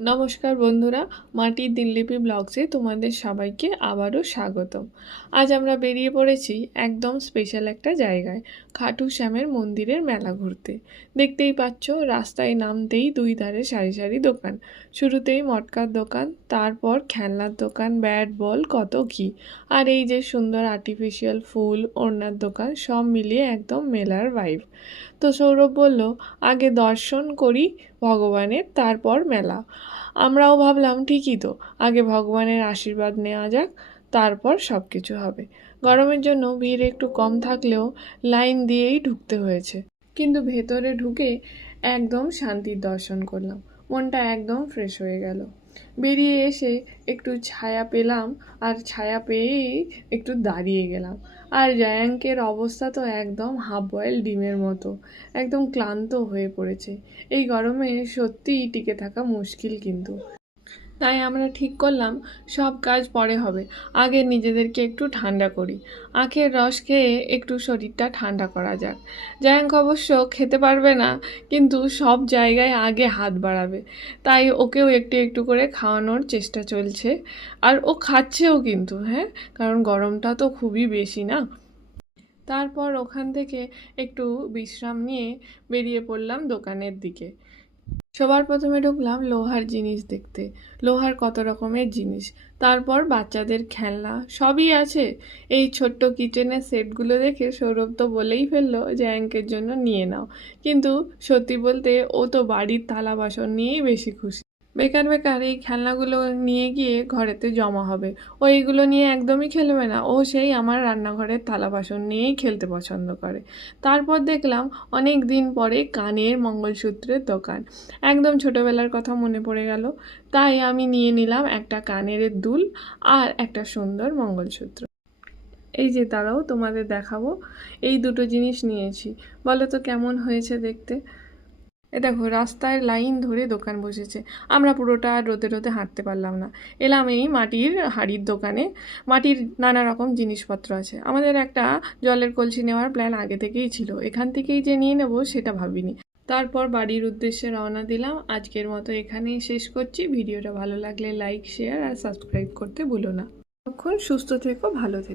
নমস্কার বন্ধুরা, মাটির দিনলিপি ব্লগসে তোমাদের সবাইকে আবারও স্বাগতম। আজ আমরা বেরিয়ে পড়েছি একদম স্পেশাল একটা জায়গায়, খাটু শ্যামের মন্দিরের মেলা ঘুরতে। দেখতেই পাচ্ছ, রাস্তায় নামতেই দুই ধারে সারি সারি দোকান। শুরুতেই মটকার দোকান, তারপর খেলনার দোকান, ব্যাট বল, কত কি। আর এই যে সুন্দর আর্টিফিশিয়াল ফুল, ওড়নার দোকান, সব মিলিয়ে একদম মেলার ভাইব। তো সৌরভ বলল, আগে দর্শন করি ভগবানের, তারপর মেলা। আমরাও ভাবলাম ঠিকই তো, আগে ভগবানের আশীর্বাদ নেওয়া যাক, তারপর সব কিছু হবে। গরমের জন্য ভিড় একটু কম থাকলেও লাইন দিয়েই ঢুকতে হয়েছে, কিন্তু ভেতরে ঢুকে একদম শান্তির দর্শন করলাম। মনটা একদম ফ্রেশ হয়ে গেল। বেরিয়ে এসে একটু ছায়া পেলাম, আর ছায়া পেয়েই একটু দাঁড়িয়ে গেলাম। আর জায়াঙ্কের অবস্থা তো একদম হাফ বয়েল ডিমের মতো, একদম ক্লান্ত হয়ে পড়েছে। এই গরমে সত্যিই টিকে থাকা মুশকিল কিন্তু। তাই আমরা ঠিক করলাম সব কাজ পরে হবে, আগে নিজেদেরকে একটু ঠান্ডা করি। আখের রস খেয়ে একটু শরীরটা ঠান্ডা করা যাক। জায়াঙ্ক অবশ্য খেতে পারবে না, কিন্তু সব জায়গায় আগে হাত বাড়াবে। তাই ওকেও একটু একটু করে খাওয়ানোর চেষ্টা চলছে। আর ও খাচ্ছেও কিন্তু, হ্যাঁ, কারণ গরমটা তো খুবই বেশি না। তারপর ওখান থেকে একটু বিশ্রাম নিয়ে বেরিয়ে পড়লাম দোকানের দিকে। সবার প্রথমে ঢুকলাম লোহার জিনিস দেখতে। লোহার কত রকমের জিনিস, তারপর বাচ্চাদের খেলনা সবই আছে। এই ছোট্ট কিচেনের সেটগুলো দেখে সৌরভ তো বলেই ফেললো যে অ্যাঙ্কের জন্য নিয়ে নাও, কিন্তু সত্যি বলতে ও তো বাড়ির থালা বাসন নিয়েই বেশি খুশি। বেকার বেকার এই খেলনাগুলো নিয়ে গিয়ে ঘরেতে জমা হবে। ও এইগুলো নিয়ে একদমই খেলবে না, ও সেই আমার রান্নাঘরের থালা বাসন নিয়েই খেলতে পছন্দ করে। তারপর দেখলাম অনেক দিন পরে কানের মঙ্গলসূত্রের দোকান। একদম ছোটোবেলার কথা মনে পড়ে গেল। তাই আমি নিয়ে নিলাম একটা কানের দুল আর একটা সুন্দর মঙ্গলসূত্র। এই যে দাঁড়াও, তোমাদের দেখাবো। এই দুটো জিনিস নিয়েছি, বলো তো কেমন হয়েছে দেখতে। দেখো, রাস্তায় লাইন ধরে দোকান বসেছে। আমরা পুরোটা আর রোদে রোদে হাঁটতে পারলাম না। এলাম এই মাটির হাঁড়ির দোকানে। মাটির নানা রকম জিনিসপত্র আছে। আমাদের একটা জলের কলসি নেওয়ার প্ল্যান আগে থেকেই ছিল, এখান থেকেই যে নিয়ে নেবো সেটা ভাবিনি। তারপর বাড়ির উদ্দেশ্যে রওনা দিলাম। আজকের মতো এখানেই শেষ করছি। ভিডিওটা ভালো লাগলে লাইক, শেয়ার আর সাবস্ক্রাইব করতে ভুলো না। তখন সুস্থ থেকো, ভালো থেকো।